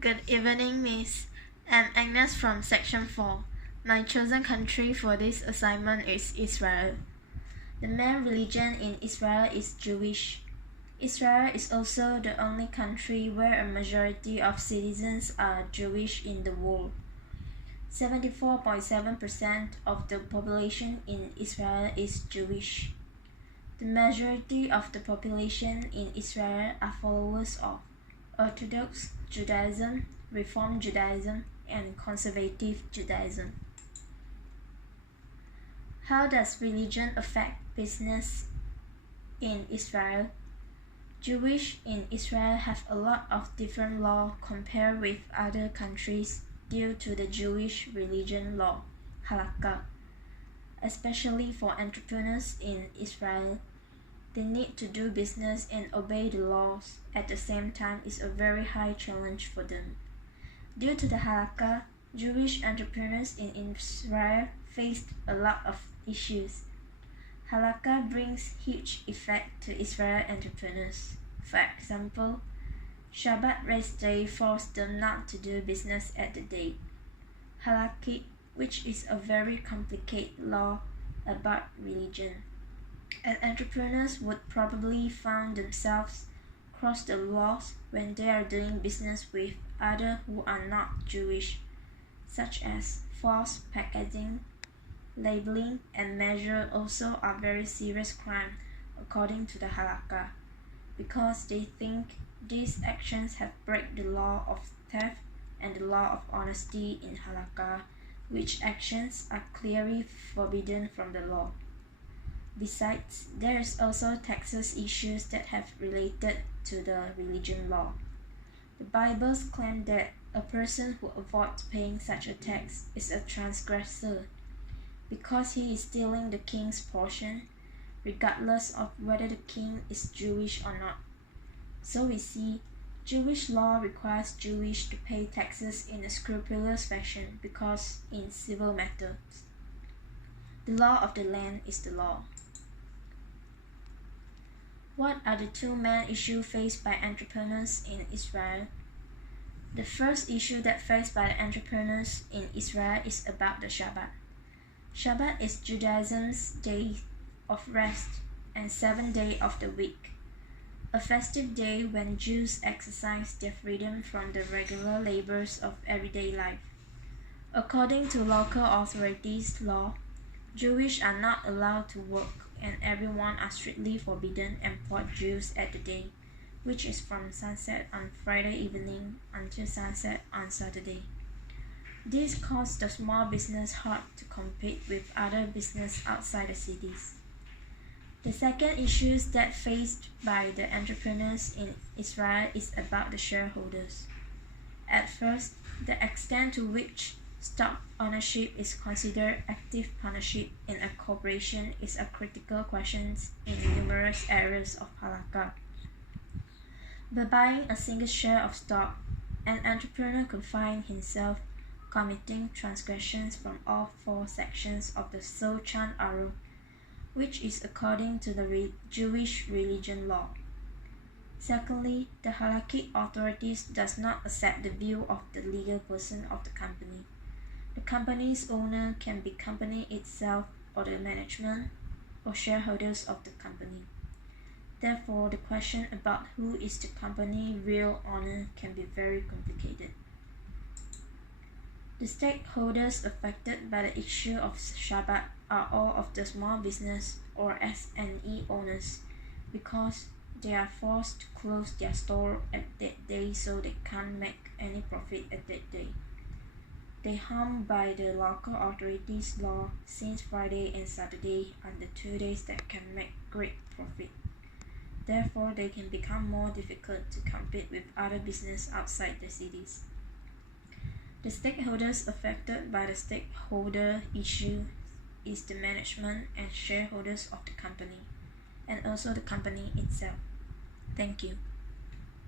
Good evening, Miss. I'm Agnes from Section 4. My chosen country for this assignment is Israel. The main religion in Israel is Jewish. Israel is also the only country where a majority of citizens are Jewish in the world. 74.7% of the population in Israel is Jewish. The majority of the population in Israel are followers of Orthodox Judaism, Reform Judaism, and Conservative Judaism. How does religion affect business in Israel? Jewish in Israel have a lot of different law compared with other countries due to the Jewish religion law, halakha. Especially for entrepreneurs in Israel, they need to do business and obey the laws at the same time is a very high challenge for them. Due to the halakha, Jewish entrepreneurs in Israel faced a lot of issues. Halakha brings huge effect to Israel entrepreneurs. For example, Shabbat rest day forced them not to do business at the day. Halakhic, which is a very complicated law about religion. And entrepreneurs would probably find themselves cross the laws when they are doing business with others who are not Jewish, such as false packaging, labeling, and measure also are very serious crime according to the halakha, because they think these actions have break the law of theft and the law of honesty in halakha, which actions are clearly forbidden from the law. Besides, there is also taxes issues that have related to the religion law. The Bible claims that a person who avoids paying such a tax is a transgressor, because he is stealing the king's portion, regardless of whether the king is Jewish or not. So we see, Jewish law requires Jewish to pay taxes in a scrupulous fashion because in civil matters, the law of the land is the law. What are the two main issues faced by entrepreneurs in Israel? The first issue that faced by the entrepreneurs in Israel is about the Shabbat. Shabbat is Judaism's day of rest and 7th day of the week, a festive day when Jews exercise their freedom from the regular labors of everyday life. According to local authorities' law, Jewish are not allowed to work, and everyone are strictly forbidden employ Jews at the day, which is from sunset on Friday evening until sunset on Saturday. This caused the small business hard to compete with other business outside the cities. The second issue that faced by the entrepreneurs in Israel is about the shareholders. At first, the extent to which stock ownership is considered active partnership in a corporation is a critical question in numerous areas of halakha. By buying a single share of stock, an entrepreneur could find himself committing transgressions from all four sections of the Sochan Aro, which is according to the Jewish religion law. Secondly, the halakhic authorities does not accept the view of the legal person of the company. The company's owner can be company itself or the management or shareholders of the company. Therefore, the question about who is the company's real owner can be very complicated. The stakeholders affected by the issue of Shabbat are all of the small business or SME owners, because they are forced to close their store at that day so they can't make any profit at that day. They harmed by the local authorities' law since Friday and Saturday are the 2 days that can make great profit. Therefore, they can become more difficult to compete with other business outside the cities. The stakeholders affected by the stakeholder issue is the management and shareholders of the company, and also the company itself. Thank you.